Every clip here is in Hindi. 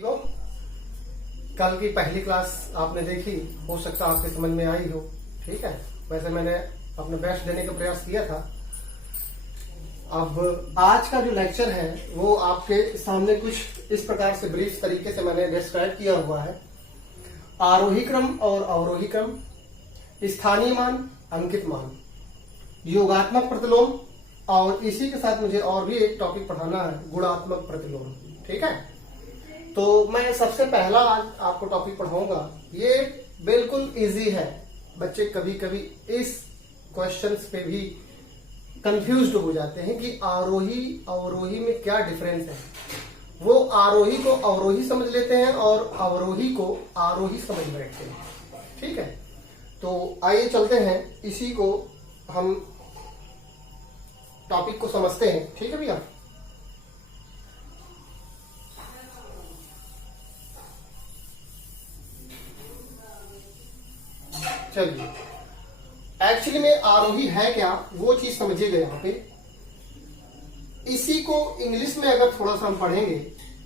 को कल की पहली क्लास आपने देखी, हो सकता है आपके समझ में आई हो। ठीक है, वैसे मैंने अपना बेस्ट देने का प्रयास किया था। अब आज का जो लेक्चर है वो आपके सामने कुछ इस प्रकार से ब्रीफ तरीके से मैंने डिस्क्राइब किया हुआ है। आरोही क्रम और अवरोही क्रम, स्थानीय मान, अंकित मान, योगात्मक प्रतिलोम, और इसी के साथ मुझे और भी एक टॉपिक पढ़ाना है, गुणात्मक प्रतिलोम। ठीक है, तो मैं सबसे पहला आज आपको टॉपिक पढ़ाऊंगा। ये बिल्कुल इजी है, बच्चे कभी कभी इस क्वेश्चंस पे भी कंफ्यूज्ड हो जाते हैं कि आरोही अवरोही में क्या डिफरेंस है। वो आरोही को अवरोही समझ लेते हैं और अवरोही को आरोही समझ बैठते हैं। ठीक है, तो आइए चलते हैं, इसी को हम टॉपिक को समझते हैं। ठीक है भैया, चलिए एक्चुअली में आरोही है क्या वो चीज समझिएगा। यहाँ पे इसी को इंग्लिश में अगर थोड़ा सा हम पढ़ेंगे,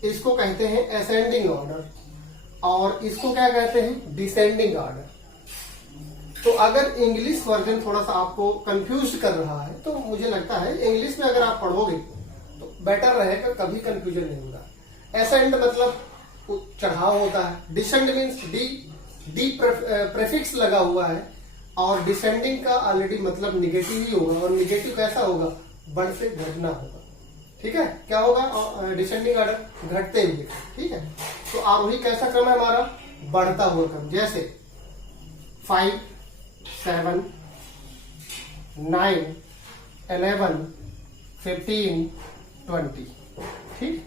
इसको कहते हैं असेंडिंग ऑर्डर और इसको क्या कहते हैं, डिसेंडिंग ऑर्डर। तो अगर इंग्लिश वर्जन थोड़ा सा आपको कंफ्यूज कर रहा है तो मुझे लगता है इंग्लिश में अगर आप पढ़ोगे तो बेटर रहेगा, कभी कंफ्यूजन नहीं होगा। असेंड मतलब चढ़ाव होता है, डिसेंड मीन्स डी प्रेफिक्स लगा हुआ है, और डिसेंडिंग का ऑलरेडी मतलब निगेटिव ही होगा, और निगेटिव कैसा होगा, बढ़ से घटना होगा। ठीक है, क्या होगा, डिसेंडिंग ऑर्डर, घटते हुए। ठीक है, तो आरोही कैसा क्रम है हमारा, बढ़ता हुआ क्रम। जैसे 5, 7, 9, 11, 15, 20। ठीक,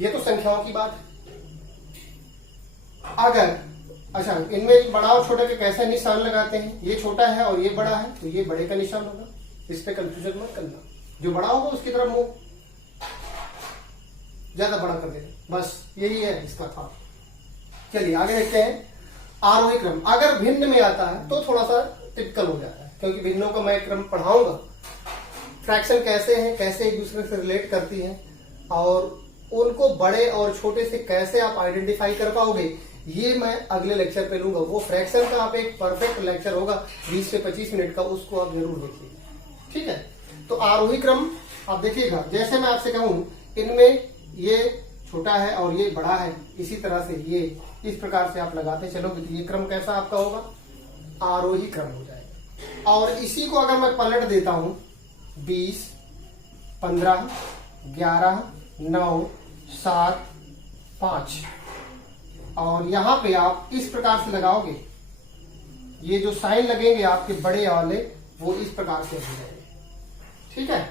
ये तो संख्याओं की बात है। अगर अच्छा, इनमें बड़ा और छोटे के कैसे निशान लगाते हैं, ये छोटा है और ये बड़ा है तो ये बड़े का निशान होगा, इस पे कंफ्यूजन मत करना। जो बड़ा होगा उसकी तरफ मुंह ज्यादा बड़ा कर देना, बस यही है इसका था। चलिए आगे देखते हैं। आरोही क्रम अगर भिन्न में आता है तो थोड़ा सा टिपिकल हो जाता है, क्योंकि भिन्नों का मैं क्रम पढ़ाऊंगा। फ्रैक्शन कैसे हैं, कैसे एक दूसरे से रिलेट करती हैं, और उनको बड़े और छोटे से कैसे आप आइडेंटिफाई कर पाओगे, ये मैं अगले लेक्चर पे लूंगा। वो फ्रैक्शन का आप एक परफेक्ट लेक्चर होगा 20 से 25 मिनट का, उसको आप जरूर देखिएगा। ठीक है, तो आरोही क्रम आप देखिएगा, जैसे मैं आपसे कहूं इनमें ये छोटा है और ये बड़ा है, इसी तरह से ये इस प्रकार से आप लगाते चलोगे तो ये क्रम कैसा आपका होगा, आरोही क्रम हो जाएगा। और इसी को अगर मैं पलट देता हूं 20, 15, 11, 9, 7, 5, और यहां पे आप इस प्रकार से लगाओगे, ये जो साइन लगेंगे आपके बड़े वाले वो इस प्रकार से हो जाएंगे। ठीक है,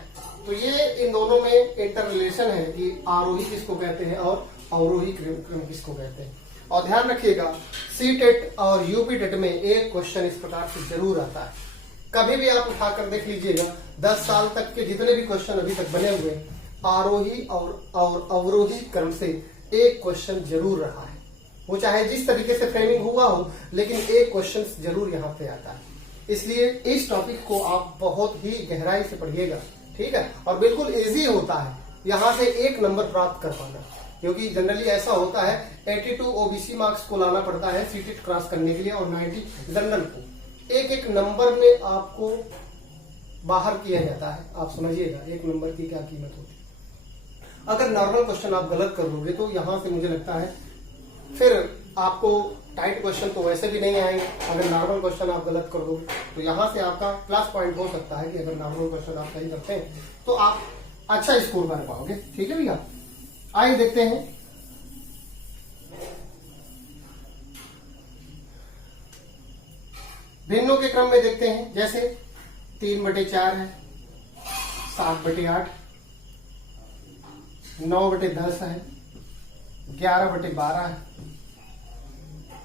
तो ये इन दोनों में इंटर रिलेशन है कि आरोही किसको कहते हैं और अवरोही क्रम किसको कहते हैं। और ध्यान रखिएगा, सी टेट और यूपी टेट में एक क्वेश्चन इस प्रकार से जरूर आता है, कभी भी आप उठाकर देख लीजिएगा। 10 साल तक के जितने भी क्वेश्चन अभी तक बने हुए, आरोही और अवरोही क्रम से एक क्वेश्चन जरूर रहा है। वो चाहे जिस तरीके से फ्रेमिंग हुआ हो, लेकिन एक क्वेश्चन जरूर यहाँ पे आता है। इसलिए इस टॉपिक को आप बहुत ही गहराई से पढ़िएगा। ठीक है, और बिल्कुल इजी होता है यहाँ से 1 नंबर प्राप्त कर पाना, क्योंकि जनरली ऐसा होता है 82 ओबीसी मार्क्स को लाना पड़ता है सीटेट क्रॉस करने के लिए, और 90 जनरल को। एक नंबर में आपको बाहर किया जाता है। आप समझिएगा 1 नंबर की क्या कीमत होती है। अगर नॉर्मल क्वेश्चन आप गलत कर दोगे तो यहाँ से मुझे लगता है फिर आपको टाइट क्वेश्चन तो वैसे भी नहीं आएंगे। अगर नॉर्मल क्वेश्चन आप गलत कर दोगे तो यहाँ से आपका प्लस पॉइंट हो सकता है कि अगर नॉर्मल क्वेश्चन आप सही करते हैं तो आप अच्छा स्कोर कर पाओगे। ठीक है भैया, आइए देखते हैं। भिन्नों के क्रम में देखते हैं, जैसे 3/4 है, 7/8, 9/10 है, 11/12 है।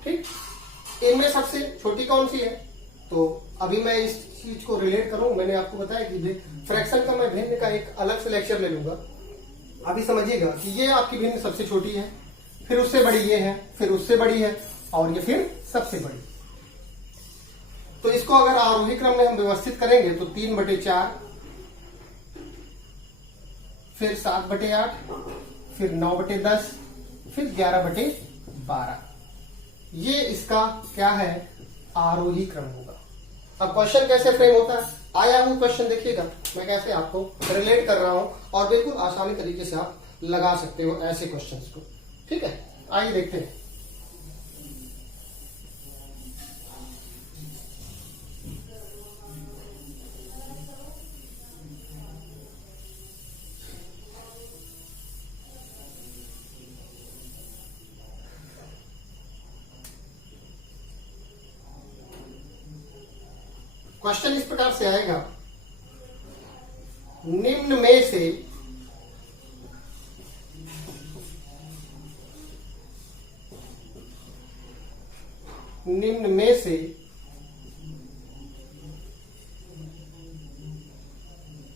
ठीक, इनमें सबसे छोटी कौन सी है, तो अभी मैं इस चीज को रिलेट करूं। मैंने आपको बताया कि फ्रैक्शन का मैं भिन्न का एक अलग से लेक्चर ले लूंगा। अभी समझिएगा कि ये आपकी भिन्न सबसे छोटी है, फिर उससे बड़ी ये है, फिर उससे बड़ी है, और ये फिर सबसे बड़ी। तो इसको अगर आरोही क्रम में हम व्यवस्थित करेंगे तो 3/4, फिर 7/8, फिर 9/10, फिर 11/12। ये इसका क्या है, आरोही क्रम होगा। अब क्वेश्चन कैसे फ्रेम होता है, आया हूं क्वेश्चन, देखिएगा मैं कैसे आपको रिलेट कर रहा हूं और बिल्कुल आसानी तरीके से आप लगा सकते हो ऐसे क्वेश्चंस को। ठीक है, आइए देखते हैं। क्वेश्चन इस प्रकार से आएगा, निम्न में से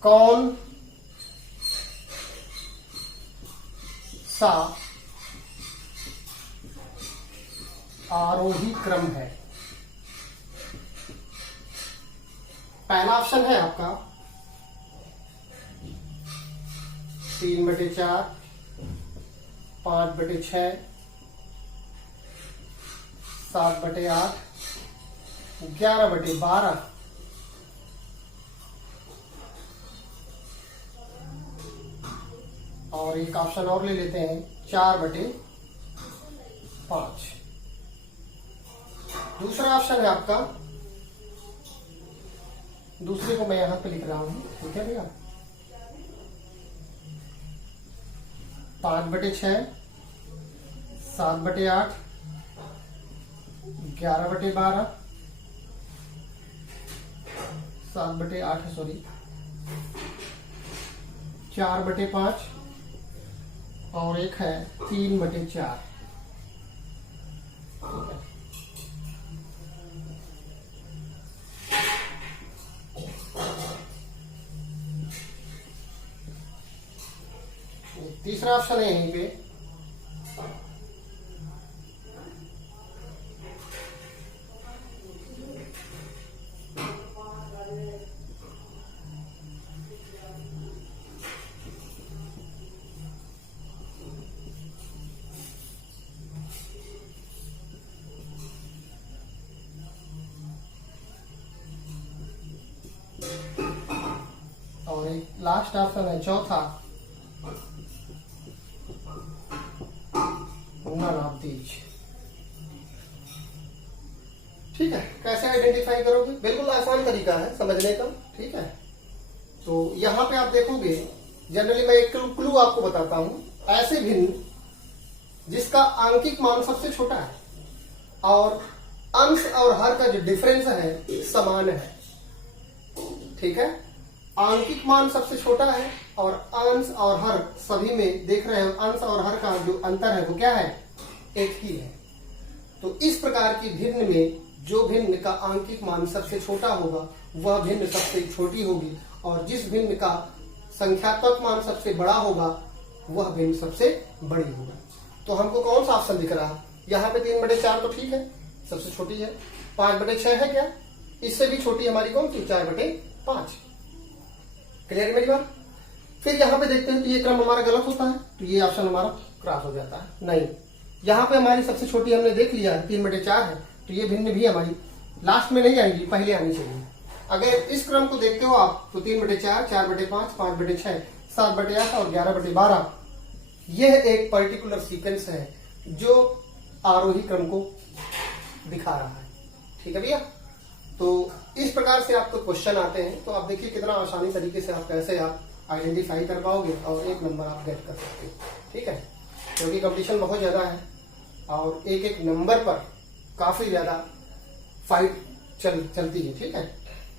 कौन सा आरोही क्रम है। पहला ऑप्शन है आपका 3/4, 5/6, 7/8, 11/12, और एक ऑप्शन और ले लेते हैं 4/5। दूसरा ऑप्शन है आपका, दूसरे को मैं यहां पे लिख रहा हूं, ठीक है भैया, 5/6, 7/8, 11/12, 7/8 सॉरी, 4/5 और एक है 3/4। तीसरा ऑप्शन है यहीं पे, और एक लास्ट ऑप्शन है चौथा, नन ऑफ दीज। ठीक है, कैसे आइडेंटिफाई करोगे, बिल्कुल आसान तरीका है समझने का। ठीक है, तो यहां पे आप देखोगे, जनरली मैं एक क्लू आपको बताता हूं, ऐसे भिन्न जिसका आंकिक मान सबसे छोटा है और अंश और हर का जो डिफरेंस है समान है। ठीक है, आंकिक मान सबसे छोटा है और अंश और हर सभी में देख रहे हो, अंश और हर का जो अंतर है वो क्या है, एक ही है। तो इस प्रकार की भिन्न में जो भिन्न का आंकिक मान सबसे छोटा होगा वह भिन्न सबसे छोटी होगी, और जिस भिन्न का संख्यात्मक मान सबसे बड़ा होगा वह भिन्न सबसे बड़ी होगा। तो हमको कौन सा ऑप्शन दिख रहा है, यहाँ पे 3/4 तो ठीक है, सबसे छोटी है। 5/6 है क्या, इससे भी छोटी हमारी कौन सी, 4/5। क्लियर मेरी बात। फिर यहाँ पे देखते हैं तो ये क्रम हमारा गलत होता है, तो ये ऑप्शन हमारा क्रॉस हो जाता है। नहीं, यहाँ पे हमारी सबसे छोटी हमने देख लिया है, 3/4 है, तो ये भिन्न भी हमारी लास्ट में नहीं आएगी, पहले आनी चाहिए। अगर इस क्रम को देखते हो आप तो 3/4, 4/5, 5/6, 7/8 और 11/12 यह एक पर्टिकुलर सीक्वेंस है जो आरोही क्रम को दिखा रहा है। ठीक है भैया, तो इस प्रकार से आपको क्वेश्चन आते हैं, तो आप देखिए कितना आसानी तरीके से आप कैसे आप आइडेंटिफाई कर पाओगे और एक नंबर आप गेट कर सकते हो। ठीक है, क्योंकि कंपटीशन बहुत ज्यादा है और एक एक नंबर पर काफी ज्यादा फाइट चलती है। ठीक है,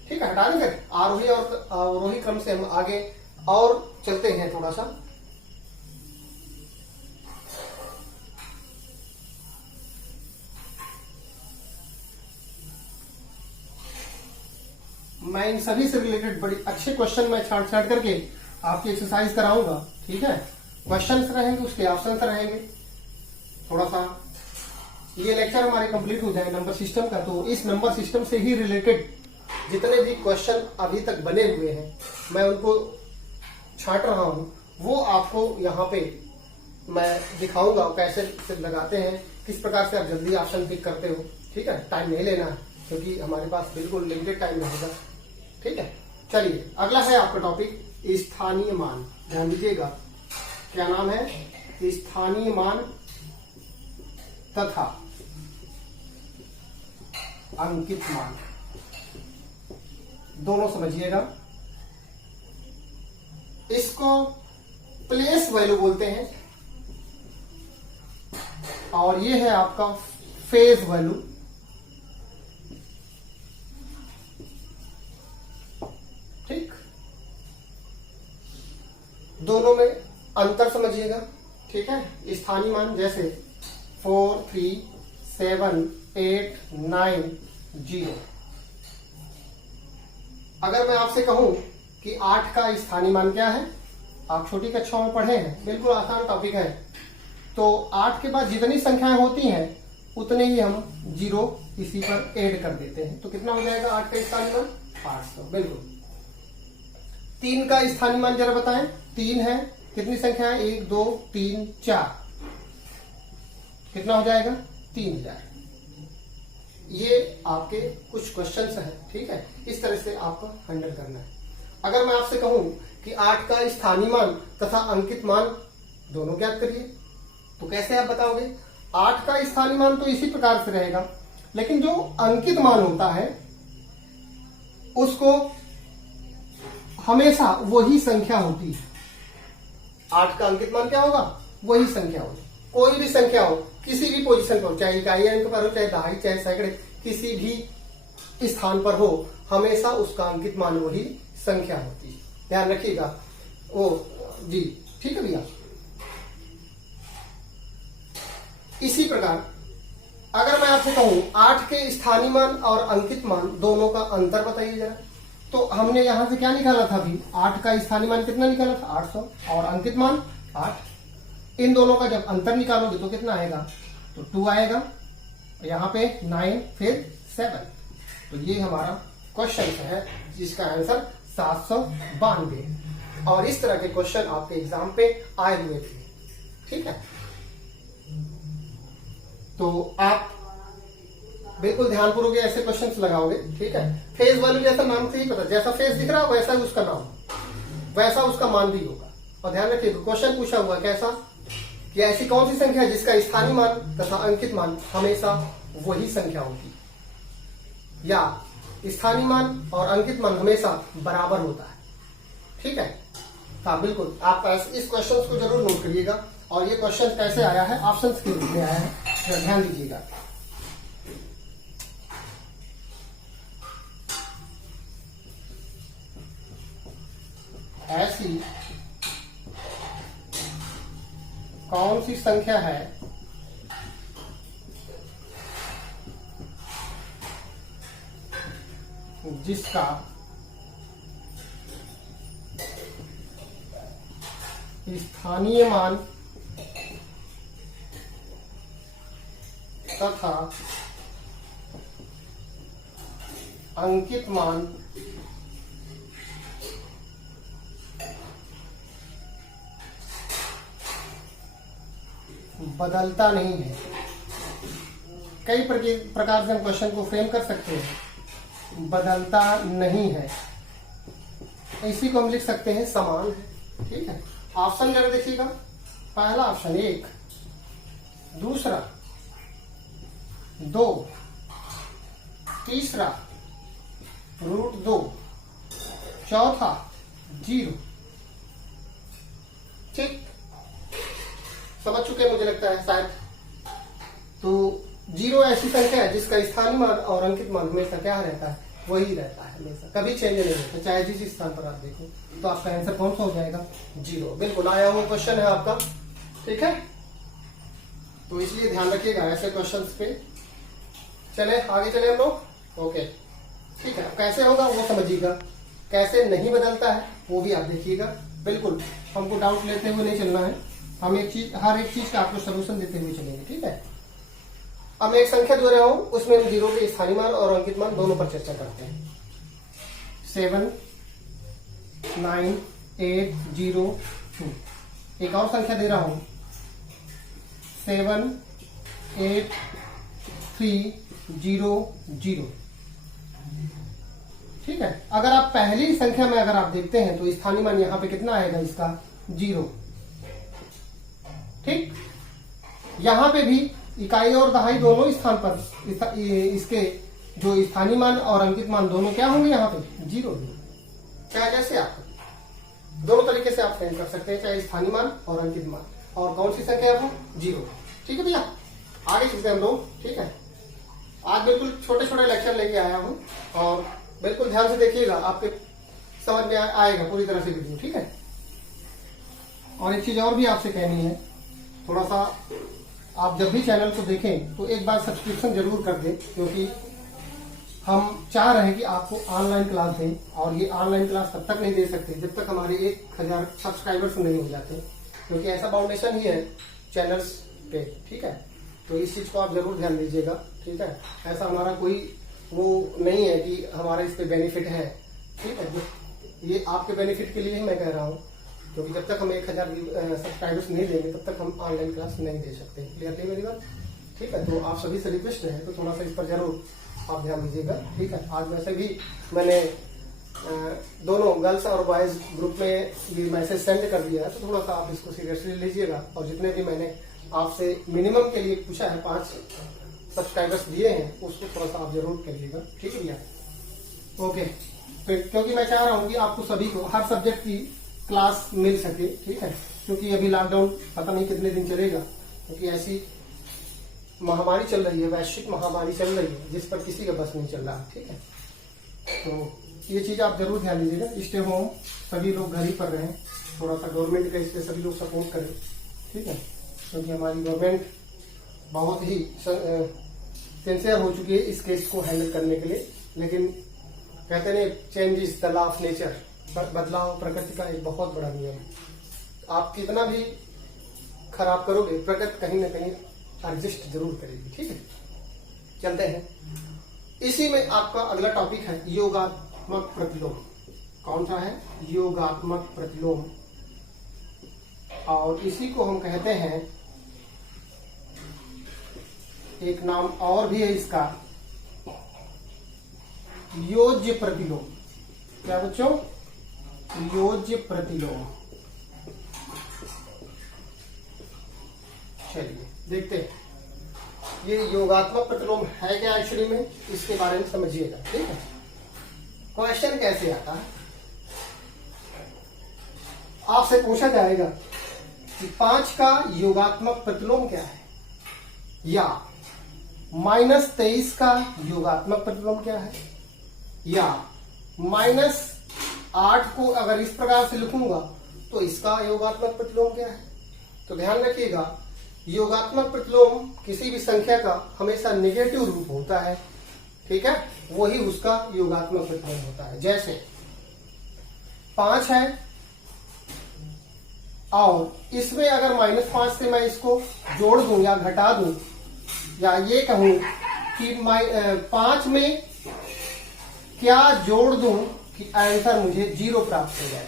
ठीक है, हटा देंगे आरोही और अवरोही क्रम से हम आगे और चलते हैं थोड़ा सा। मैं इन सभी से रिलेटेड बड़ी अच्छे क्वेश्चन मैं छाट करके आपकी एक्सरसाइज कराऊंगा। ठीक है, क्वेश्चंस रहेंगे, उसके ऑप्शंस रहेंगे। थोड़ा सा ये लेक्चर हमारे कंप्लीट हो जाए नंबर सिस्टम का, तो इस नंबर सिस्टम से ही रिलेटेड जितने भी क्वेश्चन अभी तक बने हुए हैं मैं उनको छाट रहा हूं, वो आपको यहाँ पे मैं दिखाऊंगा कैसे सिर्फ लगाते हैं, किस प्रकार से आप जल्दी ऑप्शन पिक करते हो। ठीक है, टाइम नहीं लेना है क्योंकि हमारे पास बिल्कुल लिमिटेड टाइम रहेगा। ठीक है, चलिए अगला है आपका टॉपिक स्थानीय मान। ध्यान दीजिएगा, क्या नाम है? स्थानीय मान तथा अंकित मान, दोनों समझिएगा। इसको प्लेस वैल्यू बोलते हैं और ये है आपका फेज वैल्यू। ठीक, दोनों में अंतर समझिएगा। ठीक है, स्थानीय मान जैसे 4, 3, 7, 8, 9, 0। अगर मैं आपसे कहूं कि 8 का स्थानीय मान क्या है, आप छोटी कक्षाओं में पढ़े हैं, बिल्कुल आसान टॉपिक है। तो 8 के बाद जितनी संख्याएं होती हैं उतने ही हम 0 इसी पर ऐड कर देते हैं। तो कितना हो जाएगा 8 का स्थानीय मान? 800। बिल्कुल। 3 का स्थानीय मान जरा बताएं। 3 है, कितनी संख्या है? 1, 2, 3, 4। कितना हो जाएगा? 3000। ये आपके कुछ क्वेश्चंस हैं। ठीक है, इस तरह से आपको हैंडल करना है। अगर मैं आपसे कहूं कि 8 का स्थानीय मान तथा अंकित मान दोनों ज्ञात करिए, तो कैसे आप बताओगे? 8 का स्थानीय मान तो इसी प्रकार से रहेगा, लेकिन जो अंकित मान होता है उसको हमेशा वही संख्या होती है। 8 का अंकित मान क्या होगा? वही संख्या होगी। कोई भी संख्या हो, किसी भी पोजीशन पर हो, चाहे इकाई अंक पर हो, चाहे दहाई, चाहे सैकड़े, किसी भी स्थान पर हो, हमेशा उसका अंकित मान वही संख्या होती है। ध्यान रखिएगा। ओ जी, ठीक है भैया। इसी प्रकार अगर मैं आपसे कहूं 8 के स्थानीय मान और अंकित मान दोनों का अंतर बताइए जरा। तो हमने यहां से क्या निकाला था अभी? 8 का स्थानीय मान कितना निकाला था? 800। और अंकित मान 8। इन दोनों का जब अंतर निकालोगे तो कितना आएगा? तो 2 आएगा। यहाँ पे 9, फिर 7। तो ये हमारा क्वेश्चन है जिसका आंसर 792। और इस तरह के क्वेश्चन आपके एग्जाम पे आए हुए थे। ठीक है, तो आप बिल्कुल ध्यानपूर्वक ऐसे क्वेश्चंस लगाओगे। ठीक है, फेज वैल्यू जैसा नाम से ही पता, जैसा फेज दिख रहा है वैसा ही उसका नाम, वैसा उसका मान भी होगा। और ध्यान रखिए, क्वेश्चन पूछा हुआ कैसा कि ऐसी कौन सी संख्या है जिसका स्थानीय मान तथा अंकित मान हमेशा वही संख्या होगी, या स्थानीय मान और अंकित मान हमेशा बराबर होता है। ठीक है, हाँ बिल्कुल। आप इस क्वेश्चन को जरूर नोट करिएगा। और ये क्वेश्चन कैसे आया है? ऑप्शंस के रूप में आया है, ध्यान दीजिएगा। ऐसी कौन सी संख्या है जिसका स्थानीय मान तथा अंकित मान बदलता नहीं है? कई प्रकार से हम क्वेश्चन को फ्रेम कर सकते हैं। बदलता नहीं है, इसी को हम लिख सकते हैं समान है। ठीक है, ऑप्शन जरा देखिएगा। पहला ऑप्शन 1, दूसरा 2, तीसरा √2, चौथा 0। ठीक, समझ चुके मुझे लगता है शायद। तो 0 ऐसी संख्या है जिसका स्थानीय मान और अंकित मान हमेशा क्या रहता है? वही रहता है, हमेशा कभी चेंज नहीं होता, चाहे जिस स्थान पर आप देखो। तो आपका आंसर कौन सा हो जाएगा? 0। बिल्कुल आया हुआ क्वेश्चन है आपका। ठीक है, तो इसलिए ध्यान रखिएगा ऐसे क्वेश्चंस पे। चले आगे चले हम लोग। ओके, ठीक है, कैसे होगा वो समझिएगा, कैसे नहीं बदलता है वो भी आप देखिएगा। बिल्कुल हमको डाउट लेते हुए नहीं चलना है, हम हर एक चीज का आपको सोल्यूशन देते हुए चलेंगे। ठीक है, अब मैं एक संख्या दे रहा हूं, उसमें हम 0 के स्थानीय मान और अंकित मान दोनों पर चर्चा करते हैं। 7, 9, 8, 0, 2। एक और संख्या दे रहा हूं 78300। ठीक है, अगर आप पहली संख्या में अगर आप देखते हैं तो स्थानीय मान यहां पे कितना आएगा इसका 0। ठीक, यहां पे भी इकाई और दहाई दोनों स्थान पर इसके जो स्थानीय मान और अंकित मान दोनों क्या होंगे यहाँ पे 0। क्या जैसे आप दोनों तरीके से आप फाइंड कर सकते हैं, चाहे स्थानीय मान और अंकित मान, और कौन सी संख्या है वो 0। ठीक है भैया, आगे चलते हैं हम लोग। ठीक है, आज बिल्कुल छोटे छोटे लेक्चर लेके आया हूँ और बिल्कुल ध्यान से देखिएगा, आपके समझ में आएगा पूरी तरह से वीडियो। ठीक है, और एक चीज और भी आपसे कहनी है, थोड़ा सा आप जब भी चैनल को देखें तो एक बार सब्सक्रिप्शन जरूर कर दें, क्योंकि हम चाह रहे हैं कि आपको ऑनलाइन क्लास दें, और ये ऑनलाइन क्लास तब तक नहीं दे सकते जब तक हमारे 1000 सब्सक्राइबर्स नहीं हो जाते, क्योंकि ऐसा फाउंडेशन ही है चैनल्स पे। ठीक है, तो इस चीज को आप जरूर ध्यान दीजिएगा। ठीक है, ऐसा हमारा कोई वो नहीं है कि हमारा इस पे बेनिफिट है। ठीक है, ये आपके बेनिफिट के लिए ही मैं कह रहा हूँ, क्योंकि जब तक हम 1000 सब्सक्राइबर्स नहीं देंगे तब तक हम ऑनलाइन क्लास नहीं दे सकते। क्लियर नहीं मेरी बात? ठीक है, तो आप सभी से रिक्वेस्ट है तो थोड़ा सा इस पर जरूर आप ध्यान दीजिएगा। ठीक है, आज वैसे भी मैंने दोनों गर्ल्स और बॉयज ग्रुप में ये मैसेज सेंड कर दिया है, तो थोड़ा सा आप इसको सीरियसली लीजिएगा, और जितने भी मैंने आपसे मिनिमम के लिए पूछा है 5 सब्सक्राइबर्स दिए हैं, उसको थोड़ा सा आप जरूर करिएगा। ठीक है भैया, ओके। फिर क्योंकि मैं चाह रहा हूँ कि आपको सभी को हर सब्जेक्ट की क्लास मिल सके। ठीक है, क्योंकि अभी लॉकडाउन पता नहीं कितने दिन चलेगा, क्योंकि ऐसी महामारी चल रही है, वैश्विक महामारी चल रही है, जिस पर किसी का बस नहीं चल रहा। ठीक है, तो ये चीज आप जरूर ध्यान दीजिएगा। स्टे होम, सभी लोग घर ही पर रहें, थोड़ा सा गवर्नमेंट का इसलिए सभी लोग सपोर्ट करें। ठीक है, क्योंकि हमारी गवर्नमेंट बहुत ही सिंसियर हो चुकी है इस केस को हैंडल करने के लिए, लेकिन कहते नहीं change is the law of nature, बदलाव प्रकृति का एक बहुत बड़ा नियम है। आप कितना भी खराब करोगे, प्रकृति कहीं ना कहीं एडजस्ट जरूर करेगी। ठीक है, चलते हैं। इसी में आपका अगला टॉपिक है योगात्मक प्रतिलोम। कौन सा है? योगात्मक प्रतिलोम, और इसी को हम कहते हैं, एक नाम और भी है इसका, योज्य प्रतिलोम। क्या बच्चों? योज्य प्रतिलोम। चलिए देखते हैं ये योगात्मक प्रतिलोम है क्या एक्चुअली में, इसके बारे में समझिएगा। ठीक है, क्वेश्चन कैसे आता है, आपसे पूछा जाएगा कि 5 का योगात्मक प्रतिलोम क्या है, या -23 का योगात्मक प्रतिलोम क्या है, या -8 को अगर इस प्रकार से लिखूंगा तो इसका योगात्मक प्रतिलोम क्या है। तो ध्यान रखिएगा, योगात्मक प्रतिलोम किसी भी संख्या का हमेशा नेगेटिव रूप होता है। ठीक है, वही उसका योगात्मक प्रतिलोम होता है। जैसे 5 है और इसमें अगर -5 से मैं इसको जोड़ दूं या घटा दूं, या ये कहूं कि 5 में क्या जोड़ दूं कि आंसर मुझे 0 प्राप्त हो जाए।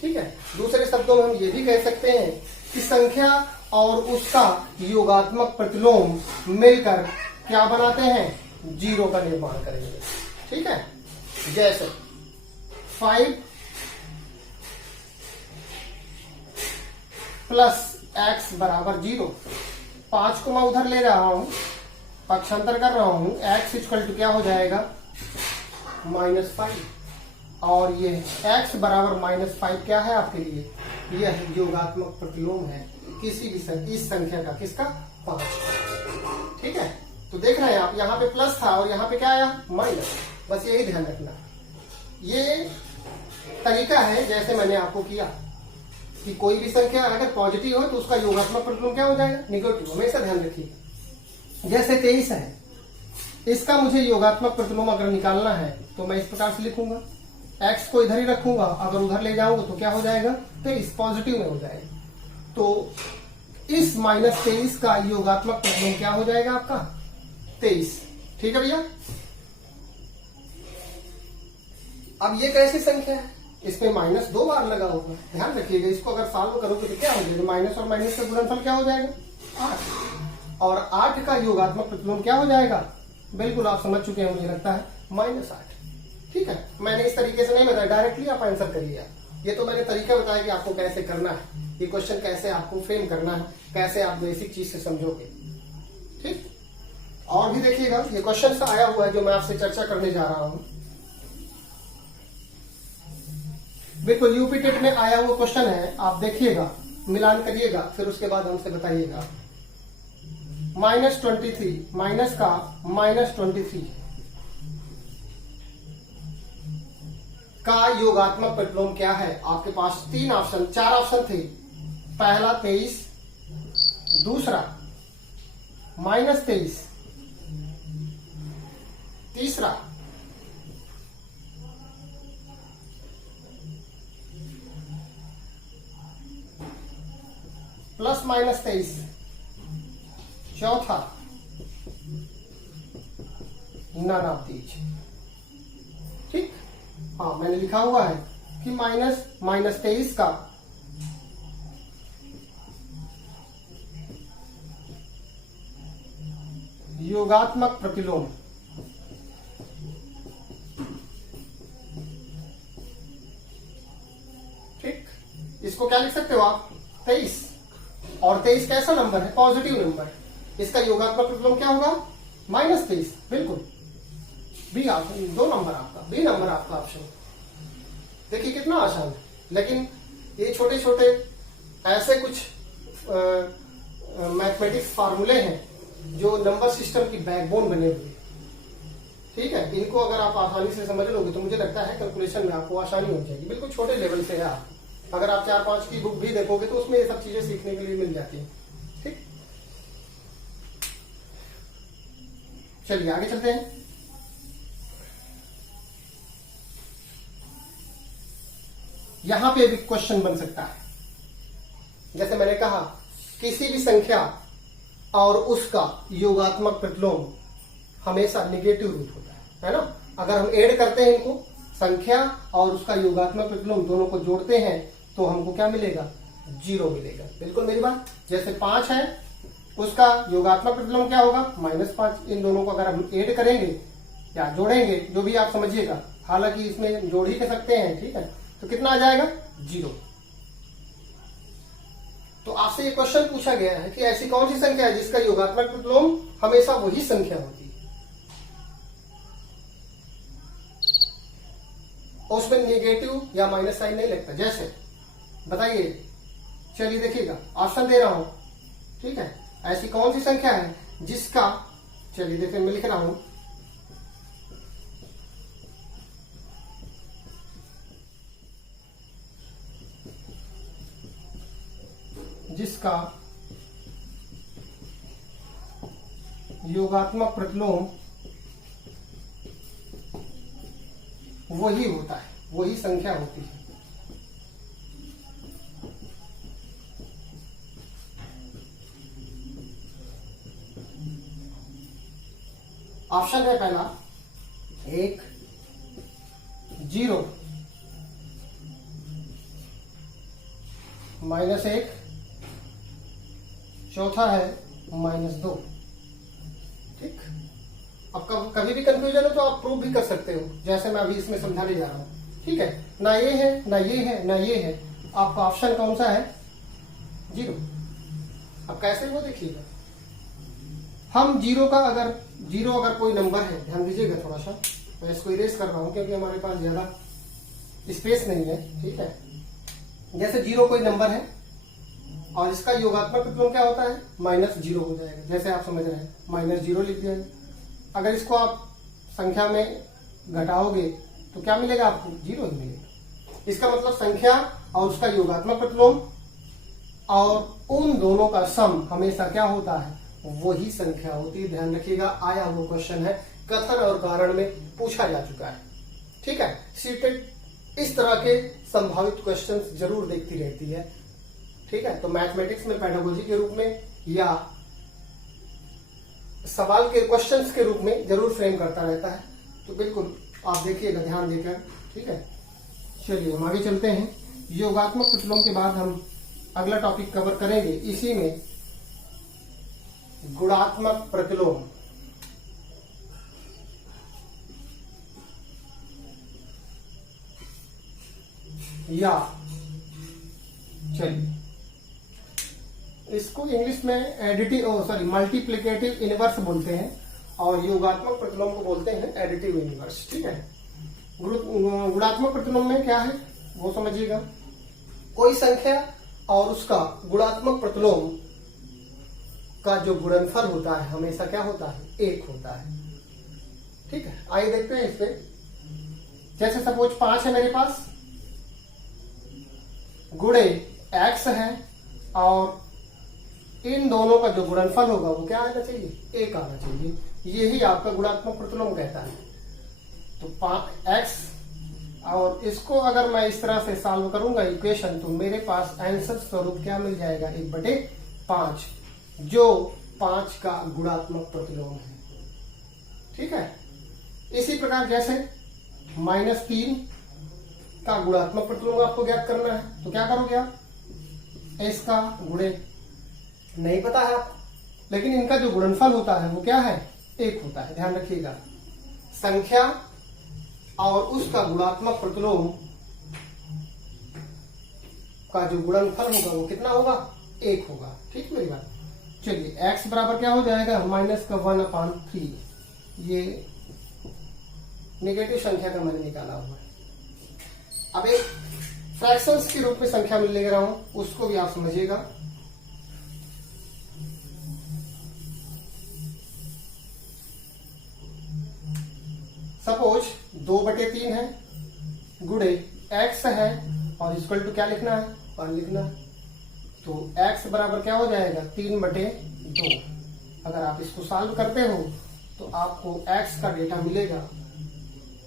ठीक है, दूसरे शब्दों में हम ये भी कह सकते हैं कि संख्या और उसका योगात्मक प्रतिलोम मिलकर क्या बनाते हैं, 0 का निर्माण करेंगे। ठीक है, जैसे 5 + x = 0। 5 को मैं उधर ले रहा हूं, पक्षांतर कर रहा हूं, x = क्या हो जाएगा, -5, और ये x = -5 क्या है आपके लिए, यह योगात्मक प्रतिलोम है किसी भी इस संख्या का, किसका, 5। ठीक है, तो देख रहे हैं आप, यहाँ पे प्लस था और यहाँ पे क्या आया, माइनस। बस यही ध्यान रखना, ये तरीका है जैसे मैंने आपको किया कि कोई भी संख्या अगर पॉजिटिव हो तो उसका योगात्मक प्रतिलोम क्या हो जाएगा, नेगेटिव। हमेशा ध्यान रखिएगा। जैसे 23 है, इसका मुझे योगात्मक प्रतिलोम अगर निकालना है तो मैं इस प्रकार से लिखूंगा, x को इधर ही रखूंगा, अगर उधर ले जाऊंगा तो क्या हो जाएगा, 23 पॉजिटिव में हो जाएगा। तो इस -23 का योगात्मक प्रतिलोम क्या हो जाएगा आपका, 23। ठीक है भैया, अब ये कैसी संख्या है, इसमें -2 बार लगा होगा। ध्यान रखिएगा, इसको अगर सॉल्व करोगे तो क्या हो जाएगा, माइनस और माइनस का गुणनफल क्या हो जाएगा, 8 और 8 का योगात्मक प्रतिलोम क्या हो जाएगा? बिल्कुल आप समझ चुके हैं मुझे लगता है, -8। ठीक है, मैंने इस तरीके से नहीं बताया, डायरेक्टली आप आंसर करिए। ये तो मैंने तरीका बताया कि आपको कैसे करना है, ये क्वेश्चन कैसे आपको फ्रेम करना है, कैसे आप बेसिक चीज से समझोगे। ठीक, और भी देखिएगा, ये क्वेश्चन से आया हुआ है जो मैं आपसे चर्चा करने जा रहा हूं। बिल्कुल यूपी टेट में आया हुआ क्वेश्चन है, आप देखिएगा, मिलान करिएगा, फिर उसके बाद हमसे बताइएगा। -23 माइनस का -23 का योगात्मक प्रतिलोम क्या है? आपके पास 4 ऑप्शन थे। पहला 23, दूसरा -23, तीसरा +-23, चौथा नन ऑफ दीज। ठीक, हाँ मैंने लिखा हुआ है कि -23 का योगात्मक प्रतिलोम ठीक, इसको क्या लिख सकते हो आप? 23, और 23 कैसा नंबर है? Positive number. इसका योगात्मक प्रतिलोम क्या होगा? -23। बिल्कुल बी ऑप्शन, 2 नंबर आपका, बी नंबर आपका ऑप्शन। देखिए कितना आसान है, लेकिन ये छोटे छोटे ऐसे कुछ मैथमेटिक्स फार्मूले हैं जो नंबर सिस्टम की बैकबोन बने हुए। ठीक है, इनको अगर आप आसानी से समझ लोगे तो मुझे लगता है कैलकुलेशन में आपको आसानी हो जाएगी। बिल्कुल छोटे लेवल से है आप, अगर आप 4-5 की बुक भी देखोगे तो उसमें ये सब चीजें सीखने के लिए मिल जाती है। ठीक, चलिए आगे चलते हैं। यहां पे भी क्वेश्चन बन सकता है, जैसे मैंने कहा किसी भी संख्या और उसका योगात्मक प्रतिलोम हमेशा निगेटिव रूट होता है ना। अगर हम ऐड करते हैं इनको, संख्या और उसका योगात्मक प्रतिलोम दोनों को जोड़ते हैं तो हमको क्या मिलेगा? 0 मिलेगा। बिल्कुल मेरी बात, जैसे 5 है उसका योगात्मक प्रतिलोम क्या होगा? -5। इन दोनों को अगर हम ऐड करेंगे या जोड़ेंगे, जो भी आप समझिएगा, हालांकि इसमें जोड़ ही कर सकते हैं। ठीक है, तो कितना आ जाएगा? 0। तो आपसे ये क्वेश्चन पूछा गया है कि ऐसी कौन सी संख्या है जिसका योगात्मक प्रतिलोम हमेशा वही संख्या होती है, उसमें नेगेटिव या माइनस साइन नहीं लगता। जैसे बताइए, चलिए देखिएगा, ऑप्शन दे रहा हूं। ठीक है, ऐसी कौन सी संख्या है जिसका, चलिए देखिए मैं लिख रहा हूं, जिसका योगात्मक प्रतिलोम वही होता है, वही संख्या होती है। ऑप्शन है पहला 1, 0, -1, चौथा है -2। ठीक, अब कभी भी कंफ्यूजन हो तो आप प्रूव भी कर सकते हो, जैसे मैं अभी इसमें समझाने जा रहा हूं। ठीक है, ना ये है ना ये है ना ये है, आपका ऑप्शन कौन सा है? 0। अब कैसे वो देखिएगा, हम 0 अगर कोई नंबर है, ध्यान दीजिएगा थोड़ा सा, मैं इसको इरेज कर रहा हूं क्योंकि हमारे पास ज्यादा स्पेस नहीं है। ठीक है, जैसे 0 कोई नंबर है और इसका योगात्मक प्रतिलोम क्या होता है? -0 हो जाएगा। जैसे आप समझ रहे हैं, -0 लिख दिया। अगर इसको आप संख्या में घटाओगे तो क्या मिलेगा आपको? 0 ही मिलेगा। इसका मतलब संख्या और उसका योगात्मक प्रतिलोम और उन दोनों का सम हमेशा क्या होता है? वही संख्या होती है। ध्यान रखिएगा, आया वो क्वेश्चन है, कथन और कारण में पूछा जा चुका है। ठीक है, सीटेट इस तरह के संभावित क्वेश्चंस जरूर देखती रहती है। ठीक है, तो मैथमेटिक्स में पेडागोजी के रूप में या सवाल के क्वेश्चंस के रूप में जरूर फ्रेम करता रहता है। तो बिल्कुल आप देखिएगा ध्यान देकर। ठीक है, चलिए हम आगे चलते हैं। योगात्मक प्रतिलोम के बाद हम अगला टॉपिक कवर करेंगे। इसी में गुणात्मक प्रतिलोम या चलिए इसको इंग्लिश में मल्टीप्लिकेटिव इनवर्स बोलते हैं और योगात्मक प्रतिलोम को बोलते हैं एडिटिव इनवर्स। ठीक है, गुणात्मक प्रतिलोम में क्या है वो समझिएगा। कोई संख्या और उसका गुणात्मक प्रतिलोम का जो गुणनफल होता है हमेशा क्या होता है, 1 होता है। ठीक है, आइए देखते हैं इसमें। जैसे सपोज 5 है मेरे पास, गुणे x है और इन दोनों का जो गुणनफल होगा वो क्या आना चाहिए, 1 आना चाहिए। यही आपका गुणात्मक प्रतिलोम कहता है। तो x और इसको अगर मैं इस तरह से सॉल्व करूंगा इक्वेशन, तो मेरे पास आंसर स्वरूप क्या मिल जाएगा, 1/5, जो 5 का गुणात्मक प्रतिलोम है। ठीक है, इसी प्रकार जैसे -3 का गुणात्मक प्रतिलोम आपको ज्ञात करना है, तो क्या करोगे आप, इसका गुणे नहीं पता है आप, लेकिन इनका जो गुणनफल होता है वो क्या है, 1 होता है। ध्यान रखिएगा, संख्या और उसका गुणात्मक प्रतिलोम का जो गुणनफल होगा वो कितना होगा, 1 होगा। ठीक मेरी बात। चलिए x बराबर क्या हो जाएगा, -1/3। ये नेगेटिव संख्या का मैंने निकाला हुआ है। अब एक फ्रैक्शंस के रूप में संख्या मिलने रहा हूं, उसको भी आप समझिएगा। सपोज 2/3 है, गुणे x है और इक्वल टू क्या लिखना है, 1 लिखना है। तो x बराबर क्या हो जाएगा, 3/2। अगर आप इसको सॉल्व करते हो तो आपको x का डेटा मिलेगा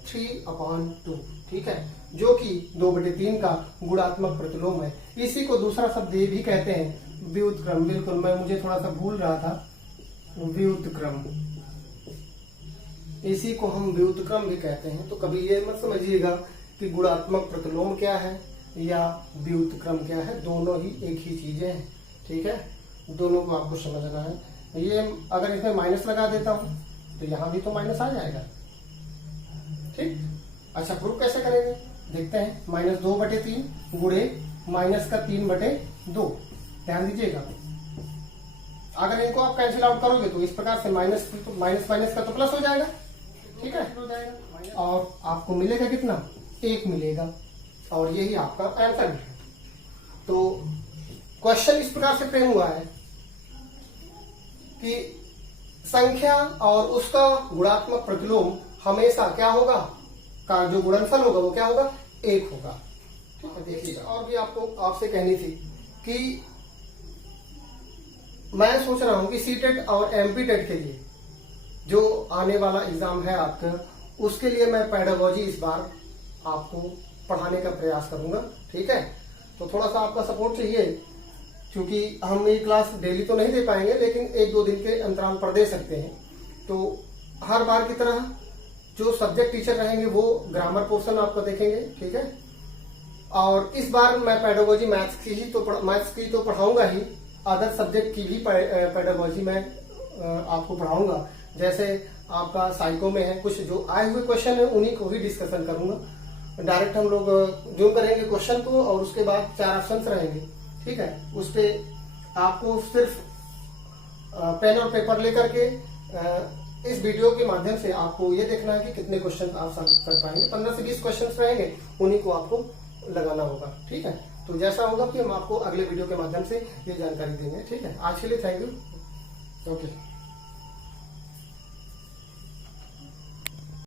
3/2। ठीक है, जो कि 2/3 का गुणात्मक प्रतिलोम है। इसी को दूसरा शब्द ये भी कहते हैं व्युत्क्रम। बिल्कुल, मुझे थोड़ा सा भूल रहा था, व्युत्क्रम, इसी को हम व्युत्क्रम भी कहते हैं। तो कभी ये मत समझिएगा कि गुणात्मक प्रतिलोम क्या है या व्युत्क्रम क्या है, दोनों ही एक ही चीजें हैं। ठीक है, दोनों को आपको समझना है। ये अगर इसमें माइनस लगा देता हूं तो यहां भी तो माइनस आ जाएगा। ठीक, अच्छा प्रूफ कैसे करेंगे देखते हैं। -2/3 गुणे माइनस का 3/2। ध्यान दीजिएगा, अगर इनको आप कैंसिल आउट करोगे तो इस प्रकार से माइनस माइनस का तो प्लस हो जाएगा। ठीक है, हो जाएगा और आपको मिलेगा कितना, 1 मिलेगा, और यही आपका आंसर है। तो क्वेश्चन इस प्रकार से फ्रेम हुआ है कि संख्या और उसका गुणात्मक प्रतिलोम हमेशा क्या होगा, का जो गुणनफल होगा वो क्या होगा, 1 होगा। ठीक है, देखिए और भी आपको आपसे कहनी थी कि मैं सोच रहा हूं कि सीटेट और एमपीटेट के लिए जो आने वाला एग्जाम है आपका, उसके लिए मैं पेडागोजी इस बार आपको पढ़ाने का प्रयास करूंगा। ठीक है, तो थोड़ा सा आपका सपोर्ट चाहिए, क्योंकि हम ये क्लास डेली तो नहीं दे पाएंगे, लेकिन 1-2 दिन के अंतराल पर दे सकते हैं। तो हर बार की तरह जो सब्जेक्ट टीचर रहेंगे वो ग्रामर पोर्शन आपको देखेंगे। ठीक है, और इस बार मैं पेडागोजी मैथ्स की तो पढ़ाऊंगा ही, अदर सब्जेक्ट की भी पेडागोजी मैं आपको पढ़ाऊंगा। जैसे आपका साइको में है, कुछ जो आए हुए क्वेश्चन है उन्हीं को ही डिस्कशन करूंगा। डायरेक्ट हम लोग जो करेंगे क्वेश्चन को, और उसके बाद 4 ऑप्शंस रहेंगे। ठीक है, उस पे आपको सिर्फ पेन और पेपर लेकर के इस वीडियो के माध्यम से आपको ये देखना है कि कितने क्वेश्चन आप सॉल्व कर पाएंगे। 15 से 20 क्वेश्चन रहेंगे, उन्हीं को आपको लगाना होगा। ठीक है, तो जैसा होगा कि हम आपको अगले वीडियो के माध्यम से ये जानकारी देंगे। ठीक है, आज के लिए थैंक यू। ओके।